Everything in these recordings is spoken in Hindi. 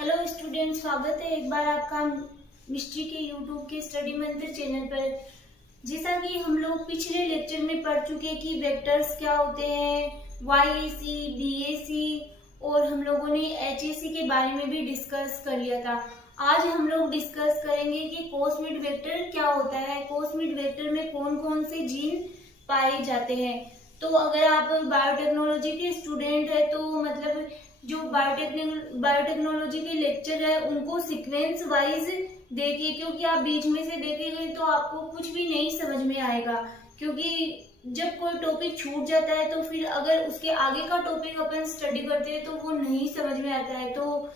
हेलो स्टूडेंट, स्वागत है एक बार आपका मिस्ट्री के यूट्यूब के स्टडी मंत्र चैनल पर। जैसा कि हम लोग पिछले लेक्चर में पढ़ चुके कि वेक्टर्स क्या होते हैं, वाईएसी, बीएसी और हम लोगों ने एचएसी के बारे में भी डिस्कस कर लिया था। आज हम लोग डिस्कस करेंगे कि कोसमिड वेक्टर क्या होता है, कोसमिड वेक्टर में कौन कौन से जीन पाए जाते हैं। तो अगर आप बायोटेक्नोलॉजी के स्टूडेंट है तो मतलब जो बायोटेक्नोलॉजी के लेक्चर है उनको सीक्वेंस वाइज देखिए, क्योंकि आप बीच में से देखेंगे तो आपको कुछ भी नहीं समझ में आएगा। क्योंकि जब कोई टॉपिक छूट जाता है तो फिर अगर उसके आगे का टॉपिक अपन स्टडी करते हैं तो वो नहीं समझ में आता है। तो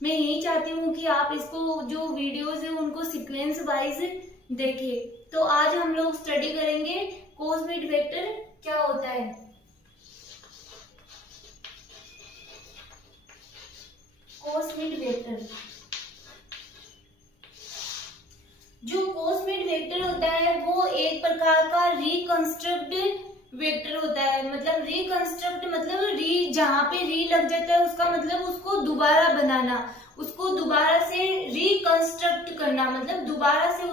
मैं यही चाहती हूँ कि आप इसको जो वीडियोज है उनको सीक्वेंस वाइज देखिए। तो आज हम लोग स्टडी करेंगे कोसमिड वेक्टर क्या होता है। कोसमिड वेक्टर, जो कोसमिड वेक्टर होता है वो एक प्रकार का रिकंस्ट्रक्ट वेक्टर होता है। मतलब रिकंस्ट्रक्ट मतलब री, जहां पे री लग जाता है उसका मतलब उसको दोबारा बनाना, उसको दोबारा से रिकंस्ट्रक्ट करना, मतलब दोबारा से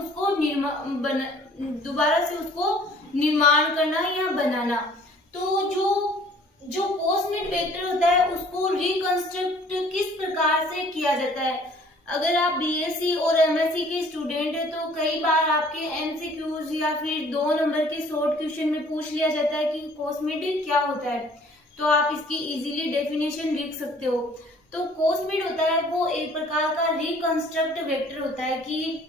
उसको निर्माण करना या बनाना। तो जो कोसमिड वेक्टर होता है उसको रिकंस्ट्रक्ट किस प्रकार से किया जाता है। अगर आप बीएससी और एमएससी के स्टूडेंट है तो कई बार आपके एमसीक्यूज या फिर 2 नंबर के शॉर्ट क्वेश्चन में पूछ लिया जाता है कि कोसमिड क्या होता है, तो आप इसकी इजीली डेफिनेशन लिख सकते हो। तो कोसमिड होता है वो एक प्रकार का रिकंस्ट्रक्ट वेक्टर होता है कि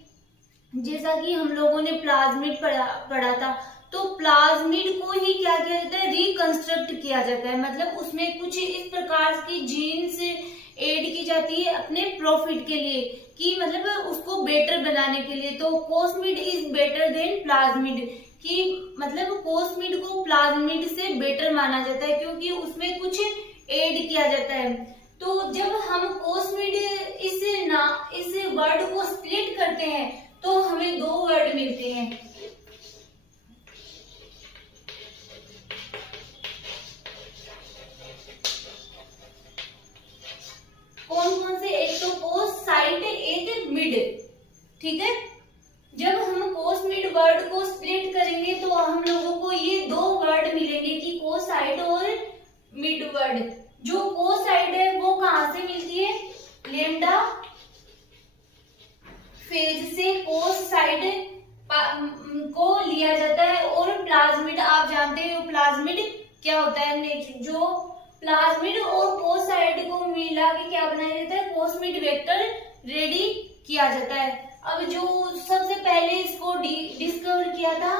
जैसा कि हम लोगों ने प्लाज्मिड पढ़ा था, तो प्लाज्मिड को ही क्या किया जाता है, रिकंस्ट्रक्ट किया जाता है। मतलब उसमें कुछ इस प्रकार की जीन्स ऐड की जाती है अपने प्रॉफिट के लिए, कि मतलब उसको बेटर बनाने के लिए। तो कोसमिड इज बेटर देन प्लाज्मिड, कि मतलब कोसमिड को प्लाज्मिड से बेटर माना जाता है क्योंकि उसमें कुछ ऐड किया जाता है। तो जब हम कोसमिड इस वर्ड को स्प्लिट करते हैं तो हमें 2 वर्ड मिलते हैं। कौन कौन से, एक तो कोस साइड, एक मिड, ठीक है। जब हम कोसमिड वर्ड को स्प्लिट करेंगे तो हम लोगों को ये 2 वर्ड मिलेंगे कि कोसाइड और मिड वर्ड। जो कोसाइड है वो कहां से मिलती है, लैम्डा फेज से कोसाइड को लिया जाता है। और प्लाज्मिड आप जानते हो प्लाज्मिड क्या होता है। जो प्लाज्मिड और कोसाइड को मिला के क्या बनाया जाता है, कोसमिड वेक्टर रेडी किया जाता है। अब जो सबसे पहले इसको डिस्कवर किया था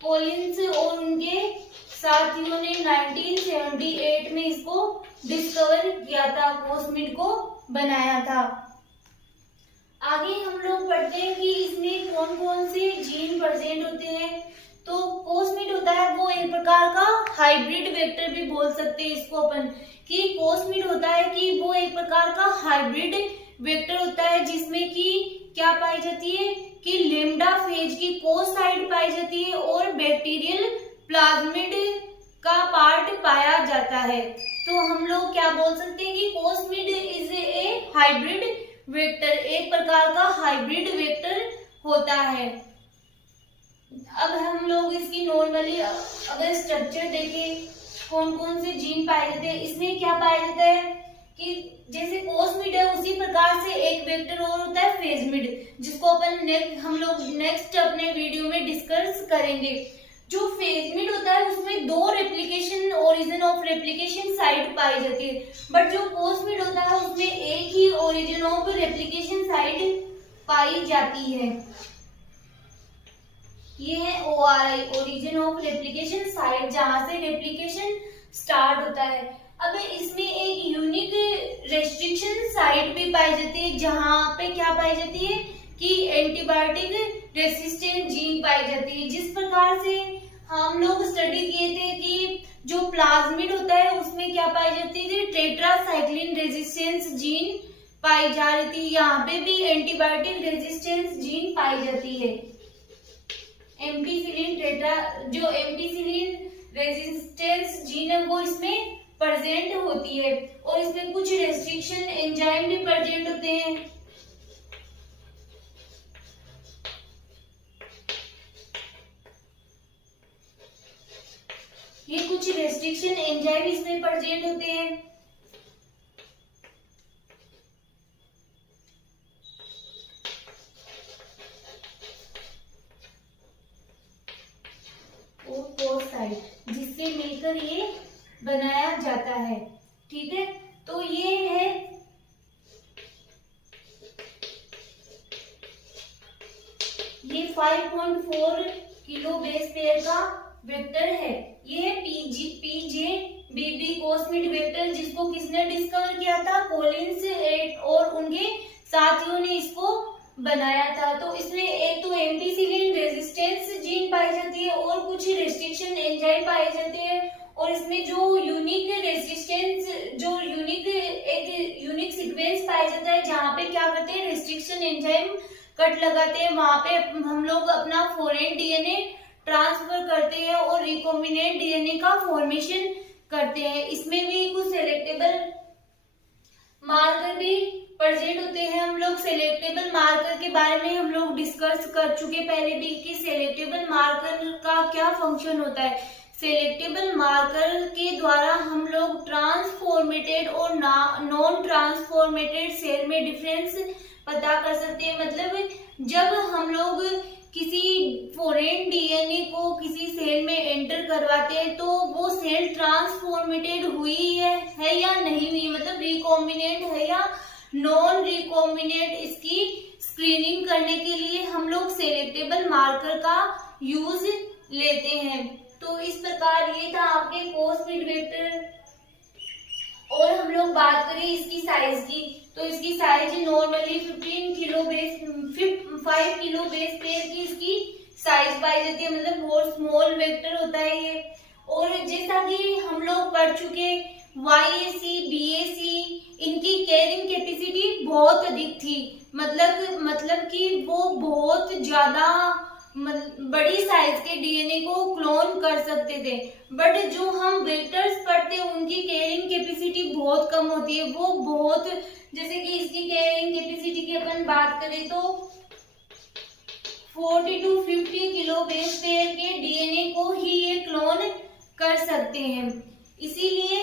कॉलिंस और उनके साथियों ने 1978 में इसको डिस्कवर किया था, कोसमिड को बनाया था। आगे हम लोग पढ़ते हैं कि इसमें कौन कौन से जीन प्रेजेंट होते हैं। तो कोसमिड होता है वो एक प्रकार का हाइब्रिड वेक्टर भी बोल सकते हैं इसको अपन, कि कोसमिड होता है कि वो एक प्रकार का हाइब्रिड वेक्टर होता है जिसमें कि क्या पाई जाती है कि लैम्डा फेज की कोसाइड पाई जाती है और बैक्टीरियल प्लाज्मिड का पार्ट पाया जाता है। तो हम लोग क्या बोल सकते हैं कि कोसमिड इज ए हाइब्रिड वेक्टर, एक प्रकार का हाइब्रिड वेक्टर होता है। अब हम लोग इसकी नॉर्मली अगर स्ट्रक्चर देखें कौन कौन से जीन पाए जाते हैं, इसमें क्या पाया जाता है कि जैसे कोसमिड है उसी प्रकार से एक वेक्टर और होता है फेजमिड, जिसको अपन हम लोग नेक्स्ट अपने वीडियो में डिस्कस करेंगे। जो फेजमिड होता है उसमें 2 replication origin of replication site पाई जाती है, बट जो कोसमिड होता है उसमें एक ही ओरिजिन ऑफ रेप्लिकेशन साइट पाई जाती है। ये है ORI, origin of replication site, जहां से रेप्लिकेशन स्टार्ट होता है। अब इसमें एक यूनिक रेस्ट्रिक्शन साइट भी पाई जाती है, जहां पे क्या पाई जाती है कि एंटीबायोटिक रेसिस्टेंट जीन पाई जाती है। जिस प्रकार से हम लोग स्टडी किए थे कि जो प्लाज्मिड होता है उसमें क्या पाई जाती थी, टेट्रासाइक्लिन रेजिस्टेंस जीन पाई जा रही थी, यहाँ पे भी एंटीबायोटिक रेजिस्टेंस जीन पाई जाती है। एम्पीसिलिन रेजिस्टेंस जीन है वो इसमें प्रेजेंट होती है और इसमें कुछ रेस्ट्रिक्शन एंजाइम भी प्रेजेंट होते हैं। ये कुछ रेस्ट्रिक्शन एंजाइम इसमें प्रेजेंट होते हैं। और कोसाइड जिससे मिलकर ये बनाया जाता है। ठीक है, तो ये है ये 5.4 किलो बेस पेयर का वेक्टर है। ये है पीजे बीबी कोस्मिड वेक्टर, जिसको किसने डिस्कवर किया था? कोलिन्स एट और उनके साथियों ने इसको बनाया था। तो इसमें एक तो एम्पिसिलिन रेजिस्टेंस जीन पाई जाती है और कुछ रेस्ट्रिक्शन एंजाइम पाए जाते हैं। और इसमें जो यूनिक रेजिस्टेंस जो एक यूनिक सीक्वेंस पाया जाता है, जहाँ पे क्या करते हैं, रेस्ट्रिक्शन एंजाइम कट लगाते हैं, वहां पे हम लोग अपना फॉरेन डीएनए ट्रांसफर करते हैं और रिकॉम्बिनेंट डीएनए का फॉर्मेशन करते हैं। इसमें भी कुछ सेलेक्टेबल मार्कर भी प्रेजेंट होते हैं। हम लोग सेलेक्टेबल मार्कर के बारे में हम लोग डिस्कस कर चुके पहले भी कि सेलेक्टेबल मार्कर का क्या फंक्शन होता है। सेलेक्टेबल मार्कर के द्वारा हम लोग ट्रांसफॉर्मेटेड और नॉन ट्रांसफॉर्मेटेड सेल में डिफरेंस पता कर सकते हैं। मतलब जब हम लोग किसी फॉरेन डीएनए को किसी सेल में एंटर करवाते हैं तो वो सेल ट्रांसफॉर्मेटेड हुई है या नहीं हुई, मतलब रिकॉम्बिनेंट है या नॉन रिकॉम्बिनेंट, इसकी स्क्रीनिंग करने के लिए हम लोग सेलेक्टेबल मार्कर का यूज लेते हैं। तो इस प्रकार ये था आपके कोस्मिड वेक्टर। और हम लोग बात करें इसकी साइज की, तो इसकी size normally 5 kilo base pair की इसकी साइज पाई जाती है, मतलब बहुत स्मॉल वेक्टर होता है ये। और जैसा कि हम लोग पढ़ चुके YAC BAC इनकी कैरिंग कैपेसिटी बहुत अधिक थी, मतलब कि वो बहुत ज्यादा बड़ी साइज के डीएनए को क्लोन कर सकते थे। बट जो हम वेक्टर्स पढ़ते हैं उनकी कैरिंग कैपेसिटी बहुत कम होती है। वो बहुत, जैसे कि इसकी कैरिंग कैपेसिटी की अपन बात करें तो 40 to 50 किलो बेस पेयर के डीएनए को ही ये क्लोन कर सकते हैं। इसीलिए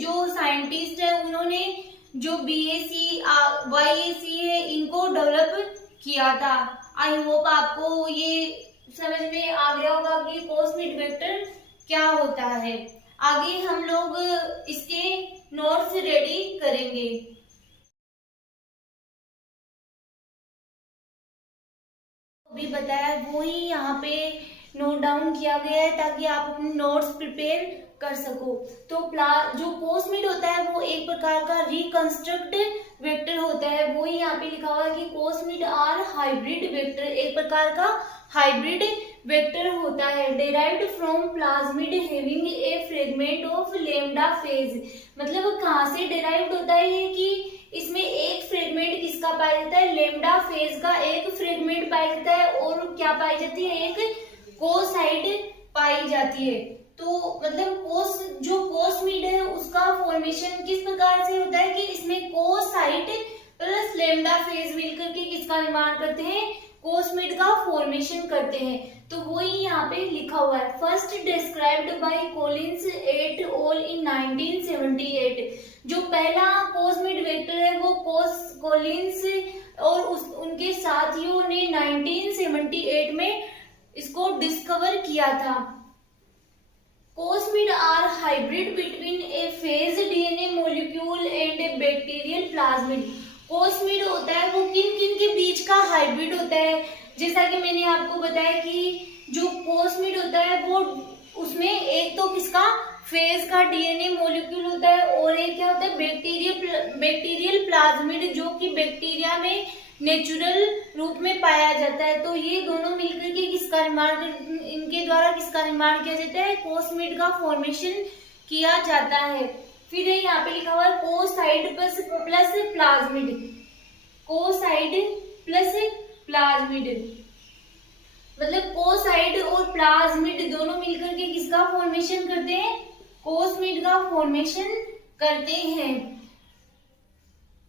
जो साइंटिस्ट है उन्होंने जो BAC YAC है इनको डेवलप किया था। आई होप आपको ये समझ में आ गया होगा कि कोस्मिड वेक्टर क्या होता है। आगे हम लोग इसके नोट्स रेडी करेंगे। अभी बताया वो ही यहाँ पे नोट डाउन किया गया है ताकि आप अपने नोट्स प्रिपेयर कर सको। तो जो कोस्मिड होता है वो एक प्रकार का रिकंस्ट्रक्ट वेक्टर होता है। वो ही यहाँ पे लिखा हुआ है कि कोस्मिड आर हाइब्रिड वेक्टर, एक प्रकार का हाइब्रिड वेक्टर होता है। Derived from plasmid having a fragment of lambda phase. मतलब कहाँ से डेराइव्ड होता है ये कि इसमें एक फ्रेगमेंट किसका पाया जाता है, लैम्डा फेज का एक फ्रेगमेंट पाया जाता है और क्या पाई जाती है, एक कोसाइड पाई जाती है। तो मतलब जो कोस्मिड है उसका फॉर्मेशन किस प्रकार से होता है कि इसमें कोसाइट प्लस लैम्डा फेज मिलकर के किसका निर्माण करते हैं, कोस्मिड का फॉर्मेशन करते हैं। तो वही यहाँ पे लिखा हुआ है, first described bye Collins at all in 1978। जो पहला कोस्मिड वेक्टर है वो कोलिन्स और उनके साथियों ने 1978 में इसको डिस्कवर किया था। Cosmid are hybrid between a phage DNA molecule and a bacterial plasmid. Cosmid होता है वो किन किन के बीच का हाइब्रिड होता है। जैसा कि मैंने आपको बताया कि जो कोस्मिड होता है वो उसमें एक तो किसका फेज का डीएनए मॉलिक्यूल होता है और एक क्या होता है बैक्टीरियल प्लाज्मिड, जो कि बैक्टीरिया में नेचुरल रूप में पाया जाता है। तो ये दोनों मिलकर के इनके द्वारा किसका निर्माण किया जाता है, कोस्मिड का फॉर्मेशन किया जाता है। फिर यहाँ पे लिखा हुआ है Kocide plus plasmid, Kocide plus plasmid, मतलब कोसाइड और प्लाज्मिड दोनों मिलकर के किसका फॉर्मेशन करते हैं, कोसमिड का फॉर्मेशन करते हैं।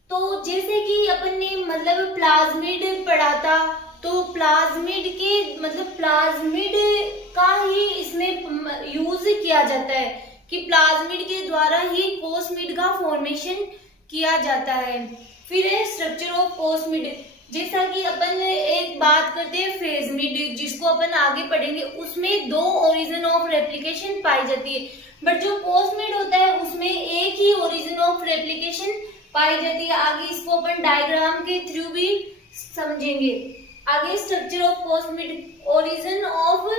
तो जैसे कि अपन ने मतलब प्लाज्मिड पढ़ा था, तो प्लाज्मिड के मतलब प्लाज्मिड का ही इसमें यूज किया जाता है कि प्लाज्मिड के द्वारा ही कोसमिड का फॉर्मेशन किया जाता है। फिर है स्ट्रक्चर ऑफ कोसमिड। जैसा कि अपन एक बात करते हैं फेजमिड, जिसको अपन आगे पढ़ेंगे, उसमें 2 ओरिजिन ऑफ रेप्लिकेशन पाई जाती है, बट जो कोसमिड होता है उसमें एक ही ओरिजिन ऑफ रेप्लिकेशन पाई जाती है। आगे इसको अपन डायग्राम के थ्रू भी समझेंगे। आगे structure of cosmid, origin of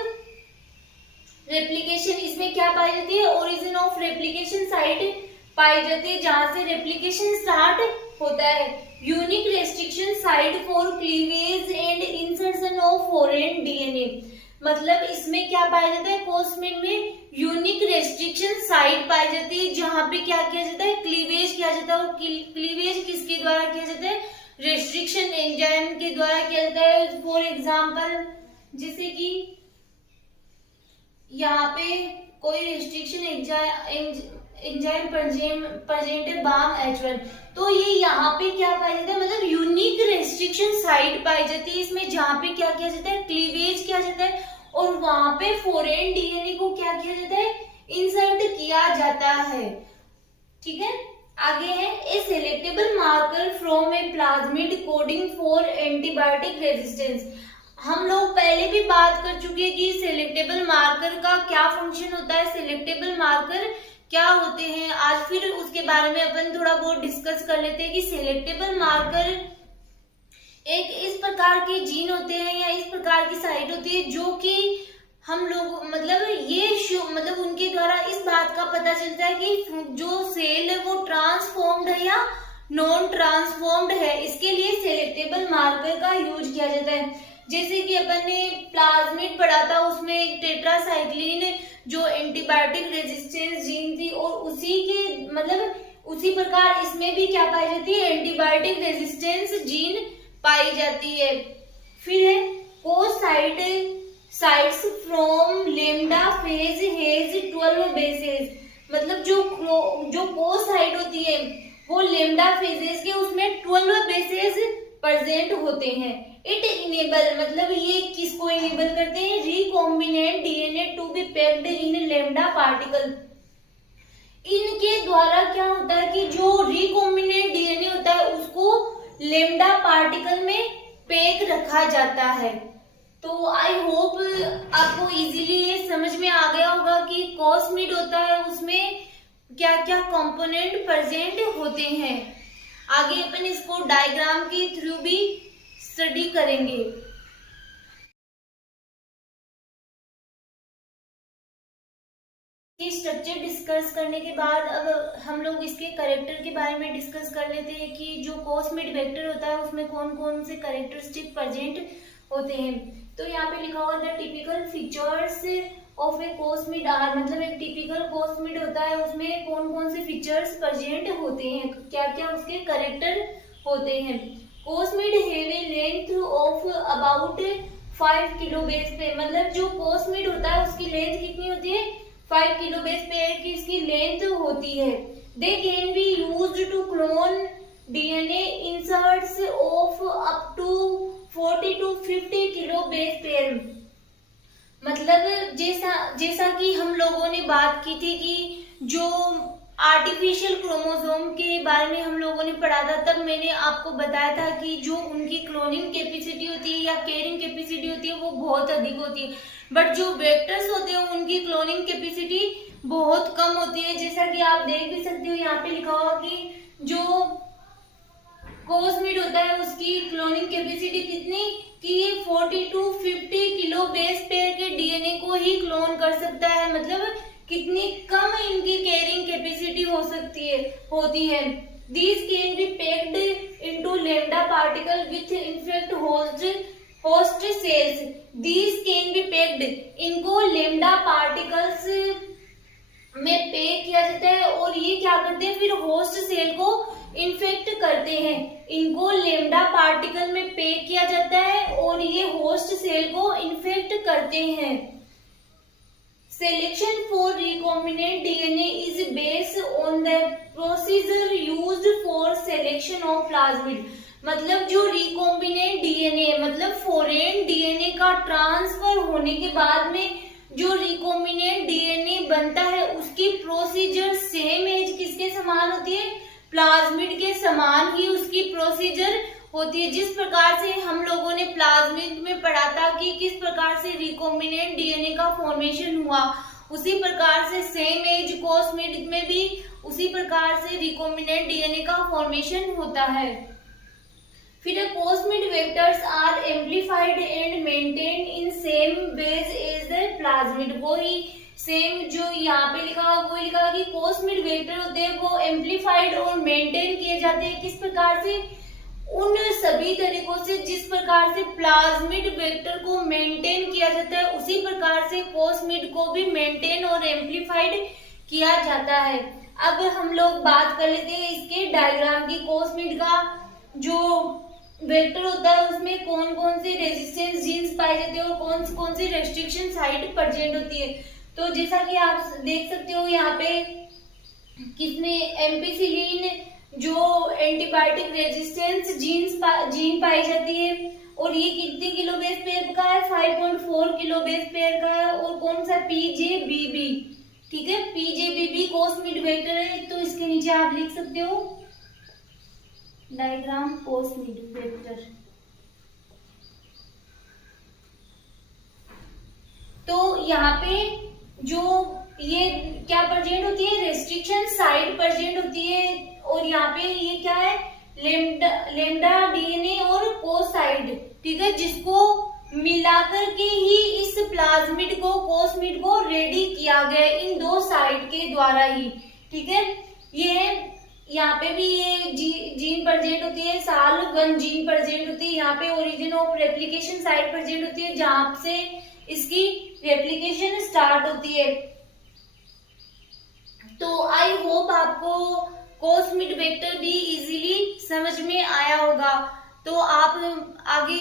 replication, इसमें क्या पाई जाती है, ओरिजिन ऑफ रेप्लिकेशन साइट पाई जाती है जहां से रेप्लिकेशन स्टार्ट होता है। Unique restriction site for cleavage and insertion of foreign DNA, मतलब इसमें क्या पाया जाता है, कोसमिड में यूनिक रेस्ट्रिक्शन साइट पाई जाती है जहां पे क्या किया जाता है, क्लीवेज किया जाता है। और क्लीवेज किसके द्वारा किया जाता है, रेस्ट्रिक्शन एंजाइम के द्वारा किया जाता है। फॉर एग्जांपल जैसे कि यहाँ पे कोई रेस्ट्रिक्शन एंजाइम प्रेजेंट है बाम H1, तो ये यहाँ पे क्या पाया जाता है, मतलब यूनिक रेस्ट्रिक्शन साइट पाई जाती है इसमें जहाँ पे क्या किया जाता है, क्लीवेज किया जाता है और वहां पे फॉरेन डीएनए को क्या किया जाता है, इंसर्ट किया जाता है। ठीक है, आगे है a selectable marker from a plasmid coding for antibiotic resistance. हम लोग पहले भी बात कर चुके हैं कि सेलेक्टेबल मार्कर का क्या फंक्शन होता है, सेलेक्टेबल मार्कर क्या होते हैं। आज फिर उसके बारे में अपन थोड़ा बहुत डिस्कस कर लेते हैं कि सेलेक्टेबल मार्कर एक इस प्रकार के जीन होते हैं या इस प्रकार की साइट होती है जो कि हम लोग मतलब ये मतलब उनके द्वारा इस बात का पता चलता है कि जो सेल है वो ट्रांसफॉर्म्ड है या नॉन ट्रांसफॉर्म्ड है। इसके लिए सेलेक्टेबल मार्कर का यूज किया जाता है। जैसे कि अपन ने प्लाज्मिड पढ़ा था, उसमें एक टेट्रासाइक्लिन जो एंटीबायोटिक रेजिस्टेंस जीन थी और उसी के मतलब उसी प्रकार इसमें भी क्या पाई जाती है, एंटीबायोटिक रेजिस्टेंस जीन पाई जाती है। फिर है cos sites from lambda phage has 12 bases, मतलब जो कोसाइट होती है वो लेम्डा फेजेस के उसमें 12 बेसेस प्रेजेंट होते हैं। इट इनेबल मतलब ये किसको इनेबल करते हैं, recombinant DNA to be packed in lambda particle. इनके द्वारा क्या होता है कि जो रिकॉम्बिनेंट डीएनए होता है उसको लेम्डा पार्टिकल में पैक रखा जाता है। तो आई होप आपको इजीली ये समझ में आ गया होगा कि कोसमिड होता है उसमें क्या क्या कंपोनेंट प्रेजेंट होते हैं। आगे अपन इसको डायग्राम के थ्रू भी स्टडी करेंगे। ये स्ट्रक्चर डिस्कस करने के बाद अब हम लोग इसके कैरेक्टर के बारे में डिस्कस कर लेते हैं कि जो कोसमिड वेक्टर होता है उसमें कौन कौन से कैरेक्टरिस्टिक प्रेजेंट होते हैं। तो यहाँ पे लिखा हुआ the typical features of a cosmid are, मतलब एक टिपिकल कोसमिड होता है उसमें कौन कौन से फीचर्स प्रेजेंट होते हैं, क्या क्या उसके कैरेक्टर होते हैं। Cosmid have a length of about 5 kilo base पे, मतलब जो कोसमिड होता है उसकी लेंथ कितनी होती है, 5 किलो बेस पे की इसकी लेंथ होती है। They can be used to clone DNA inserts of up to 40 to 50 kilo base pair, मतलब जैसा कि हम लोगों ने बात की थी कि जो आर्टिफिशियल क्रोमोसोम के बारे में हम लोगों ने पढ़ा था, तब मैंने आपको बताया था कि जो उनकी क्लोनिंग कैपेसिटी होती है या कैरिंग कैपेसिटी होती है वो बहुत अधिक होती है, बट जो वेक्टर्स होते हैं उनकी क्लोनिंग कैपेसिटी बहुत कम होती है। जैसा कि आप देख भी सकते हो यहाँ पे लिखा हुआ कि जो कोसमिड होता है उसकी क्लोनिंग कैपेसिटी कितनी कि 40 to 50 किलो बेस पेयर के डीएनए को ही क्लोन कर सकता है, मतलब कितनी कम इनकी कैरिंग कैपेसिटी हो सकती है होती है। These can be packed into lambda particle with infect host cells. These can be packed, इनको lambda particles में पैक किया जाता है और ये क्या करते हैं फिर होस्ट सेल को इन्फेक्ट करते हैं। इनको लेम्डा पार्टिकल में पैक किया जाता है और ये होस्ट सेल को इन्फेक्ट करते हैं। Selection for recombinant DNA is based on the procedure used for selection of plasmid. मतलब जो रिकॉम्बिनेंट डीएनए मतलब फॉरेन डीएनए का ट्रांसफर होने के बाद में जो रिकॉम्बिनेंट डीएनए बनता है उसकी प्रोसीजर सेम एज किसके समान होती है, प्लाज्मिड के समान ही उसकी प्रोसीजर होती है। जिस प्रकार से हम लोगों ने प्लाज्मिड में पढ़ा था कि किस प्रकार से रिकॉम्बिनेंट डीएनए का फॉर्मेशन हुआ, उसी प्रकार से सेम एज कोस्मिड में भी उसी प्रकार से रिकॉम्बिनेंट डीएनए का फॉर्मेशन होता है। फिर cosmid vectors are amplified and maintain in same ways as the plasmid. वो ही सेम जो यहाँ पे लिखा वो लिखा कि कोस्मिड वेक्टर होते हैं वो एम्प्लीफाइड और मेंटेन किए जाते हैं किस प्रकार से, उन सभी तरीकों से जिस प्रकार से प्लाज्मिड वेक्टर को मेंटेन किया जाता है उसी प्रकार से कोस्मिड को भी मेंटेन और एम्प्लीफाइड किया जाता है। अब हम लोग बात कर लेते हैं इसके डायग्राम की। कोस्मिड का जो वेक्टर होता है उसमें कौन कौन से रेजिस्टेंस जीन्स पाए जाते हैं और कौन कौन सी रेस्ट्रिक्शन साइट प्रेजेंट होती है। तो जैसा कि आप देख सकते हो यहाँ पे किसमें एम्पिसिलिन जो एंटीबायोटिक रेजिस्टेंस जीन पाई जाती है और ये कितने किलो बेस पेयर का है, 5.4 किलो बेस पेयर का है। और कौन सा पीजेबीबी, ठीक है, पीजेबीबी कोस्मिड वेक्टर है। तो इसके नीचे आप लिख सकते हो डायग्राम कोस्मिड वेक्टर। तो यहाँ पे जो ये क्या प्रेजेंट होती है, रेस्ट्रिक्शन साइड प्रेजेंट होती है। और यहाँ पे ये क्या है, लेम्डा डीएनए और कोसाइड, ठीक है, जिसको मिलाकर के ही इस प्लाज्मिड को कोस्मिड को रेडी किया गया इन दो साइड के द्वारा ही, ठीक है। ये यहाँ पे भी ये जीन प्रेजेंट होती है, साल 1 जीन प्रेजेंट होती है। यहाँ पे origin of replication site present होती है जहां से इसकी रेप्लिकेशन स्टार्ट होती है। तो आई होप आपको कोस्मिड वेक्टर भी इजीली समझ में आया होगा। तो आप आगे